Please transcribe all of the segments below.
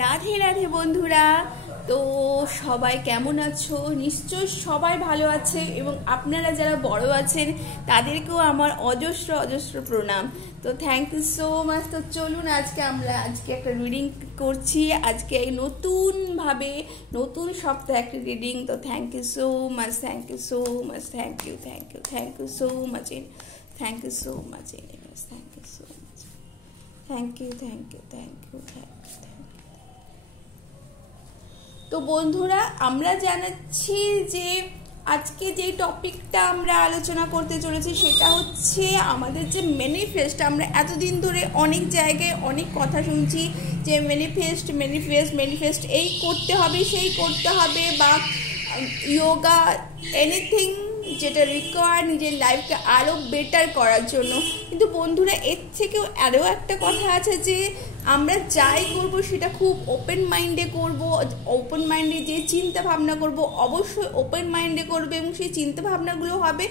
রাধে রাধে বন্ধুরা। তো সবাই কেমন আছো? নিশ্চয় সবাই ভালো আছে, এবং আপনারা যারা বড় আছেন তাদেরকেও আমার অজস্র অজস্র প্রণাম। তো থ্যাংক ইউ সো মাচ। তো চলুন আজকে একটা রিডিং করছি, আজকে নতুনভাবে নতুন সপ্তাহে একটা রিডিং। তো thank you so much, thank you so much, thank you thank you thank you so much, thank you so much, thank you so much, thank you thank you thank you thank you. তো বন্ধুরা, আমরা জানাচ্ছি যে আজকে যে টপিকটা আমরা আলোচনা করতে চলেছি সেটা হচ্ছে আমাদের যে ম্যানিফেস্ট। আমরা এতদিন ধরে অনেক জায়গায় অনেক কথা শুনছি যে ম্যানিফেস্ট ম্যানিফেস্ট ম্যানিফেস্ট, এই করতে হবে সেই করতে হবে, বা যোগা, এনিথিং যেটা রিকোয়ার নিজের লাইফকে আরও বেটার করার জন্য। কিন্তু বন্ধুরা, এর থেকেও আরও একটা কথা আছে যে আমরা যাই করব সেটা খুব ওপেন মাইন্ডে করব। ওপেন মাইন্ডে যে চিন্তা ভাবনা করব অবশ্যই ওপেন মাইন্ডে করবে, এবং সেই চিন্তা ভাবনাগুলো হবে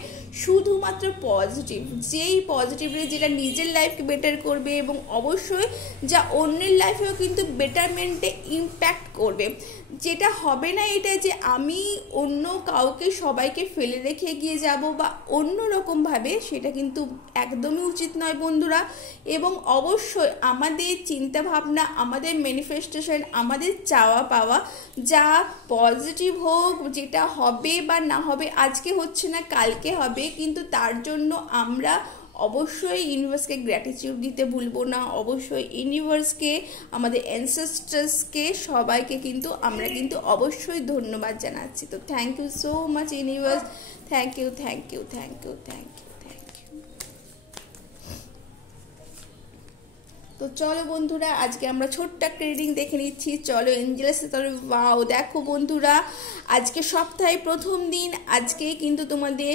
শুধুমাত্র পজিটিভ। যেই পজিটিভলি যেটা নিজের লাইফকে বেটার করবে, এবং অবশ্যই যা অন্যের লাইফেও কিন্তু বেটারমেন্টে ইম্প্যাক্ট করবে। যেটা হবে না এটা যে আমি অন্য কাউকে সবাইকে ফেলে রেখে এগিয়ে যাব বা অন্য রকমভাবে, সেটা কিন্তু একদমই উচিত নয় বন্ধুরা। এবং অবশ্যই আমাদের চিন্তা ভাবনা, আমাদের ম্যানিফেস্টেশন, আমাদের চাওয়া পাওয়া যা পজিটিভ হোক, যেটা হবে বা না হবে, আজকে হচ্ছে না কালকে হবে, কিন্তু তার জন্য আমরা অবশ্যই ইউনিভার্সকে গ্র্যাটিটিউড দিতে ভুলবো না। অবশ্যই ইউনিভার্সকে, আমাদের অ্যানসেস্টার্সকে, সবাইকে কিন্তু আমরা কিন্তু অবশ্যই ধন্যবাদ জানাচ্ছি। তো thank you so much universe, thank you thank you thank you thank you. তো চলো বন্ধুরা, আজকে আমরা ছোট্ট একটা রিডিং দেখে নিচ্ছি। চলো এঞ্জেলসের তরফ। ওয়াও, দেখো বন্ধুরা, আজকে সপ্তাহে প্রথম দিন, আজকে কিন্তু তোমাদের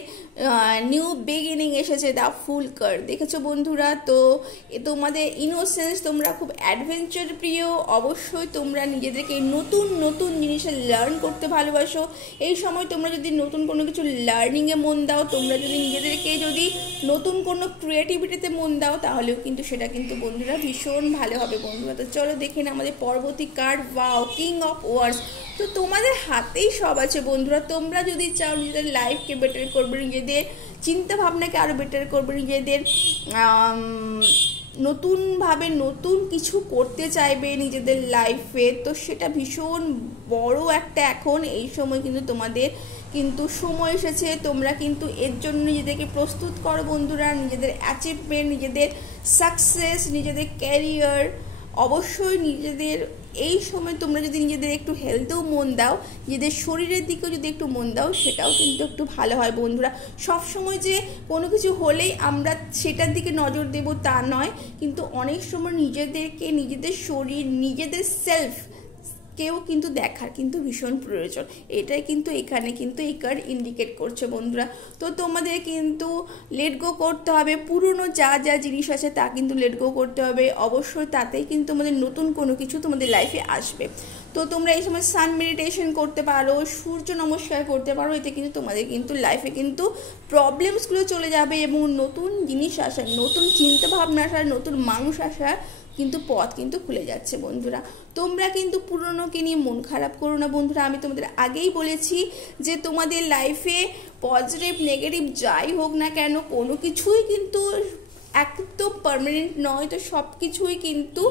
নিউ বিগিনিং এসেছে, দা ফুল কার্ড। দেখেছো বন্ধুরা? তো তোমাদের ইনোসেন্স, তোমরা খুব অ্যাডভেঞ্চার প্রিয়। অবশ্যই তোমরা নিজেদেরকে নতুন নতুন জিনিসে লার্ন করতে ভালোবাসো। এই সময় তোমরা যদি নতুন কোনো কিছু লার্নিংয়ে মন দাও, তোমরা যদি নিজেদেরকে যদি নতুন কোনো ক্রিয়েটিভিটিতে মন দাও, তাহলেও কিন্তু সেটা কিন্তু বন্ধুরা ভীষণ ভালো হবে বন্ধুরা। তো চলো দেখে না আমাদের পরবর্তী card. Wow, king of words. তো তোমাদের হাতেই সব আছে বন্ধুরা। তোমরা যদি চাও নিজেদের লাইফকে বেটার করবে, নিজেদের চিন্তা ভাবনাকে আরও বেটার করবে, নিজেদের নতুনভাবে নতুন কিছু করতে চাইবে নিজেদের লাইফে, তো সেটা ভীষণ বড় একটা এখন এই সময় কিন্তু তোমাদের কিন্তু সময় এসেছে। তোমরা কিন্তু এর জন্য নিজেদেরকে প্রস্তুত করো বন্ধুরা। নিজেদের অ্যাচিভমেন্ট, নিজেদের সাকসেস, নিজেদের ক্যারিয়ার, অবশ্যই নিজেদের এই সময় তোমরা যদি নিজেদের একটু হেলথেও মন দাও, নিজেদের শরীরের দিকেও যদি একটু মন দাও, সেটাও কিন্তু একটু ভালো হয় বন্ধুরা। সবসময় যে কোনো কিছু হলেই আমরা সেটার দিকে নজর দেব তা নয়, কিন্তু অনেক সময় নিজেদেরকে, নিজেদের শরীর, নিজেদের সেলফ কেউ কিন্তু দেখার কিন্তু ভীষণ প্রয়োজন। এটাই কিন্তু এখানে কিন্তু এই কার্ড ইন্ডিকেট করছে বন্ধুরা। তো তোমাদের কিন্তু লেট গো করতে হবে, পুরনো যা যা জিনিস আছে তা কিন্তু লেট গো করতে হবে। অবশ্যই তাতেই কিন্তু তোমাদের নতুন কোনো কিছু তোমাদের লাইফে আসবে। তো তোমরা এই সময় সান মেডিটেশন করতে পারো, সূর্য নমস্কার করতে পারো। এতে কিন্তু তোমাদের কিন্তু লাইফে কিন্তু প্রবলেমসগুলো চলে যাবে, এবং নতুন জিনিস আসার, নতুন চিন্তা ভাবনা আসার, নতুন মানুষ আসার কিন্তু পথ কিন্তু খুলে যাচ্ছে বন্ধুরা। তোমরা কিন্তু পুরনোকে নিয়ে মন খারাপ করো না বন্ধুরা। আমি তোমাদের আগেই বলেছি যে তোমাদের লাইফে পজিটিভ নেগেটিভ যাই হোক না কেন, কোনো কিছুই কিন্তু একদম পার্মানেন্ট নয়। তো সব কিছুই কিন্তু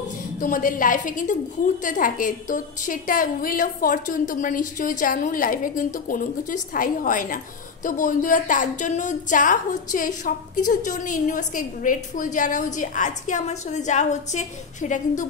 তোমাদের লাইফে কিন্তু ঘুরতে থাকে। তো সেটা হুইল অফ ফরচুন, তোমরা নিশ্চয়ই জানো, লাইফে কিন্তু কোনো কিছু স্থায়ী হয় না। তো বন্ধুরা, তার জন্য যা হচ্ছে সব কিছুর জন্য ইউনিভার্সকে গ্রেটফুল জানাও যে আজকে আমার সাথে যা হচ্ছে সেটা কিন্তু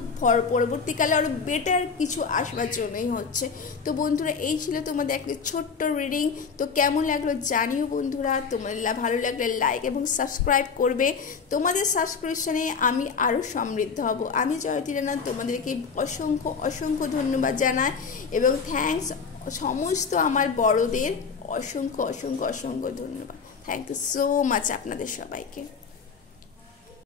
পরবর্তীকালে আরও বেটার কিছু আসবার জন্যই হচ্ছে। তো বন্ধুরা, এই ছিল তোমাদের একটা ছোট্ট রিডিং। তো কেমন লাগলো জানিও বন্ধুরা। তোমাদের ভালো লাগলে লাইক এবং সাবস্ক্রাইব করবে। তোমাদের সাবস্ক্রিপশনে আমি আরও সমৃদ্ধ হব। আমি জয়তী রানা তোমাদেরকে অসংখ্য অসংখ্য ধন্যবাদ জানাই, এবং থ্যাঙ্কস সমস্ত আমার বড়দের অসংখ্য অসংখ্য অসংখ্য ধন্যবাদ। থ্যাংক ইউ সো মাচ আপনাদের সবাইকে।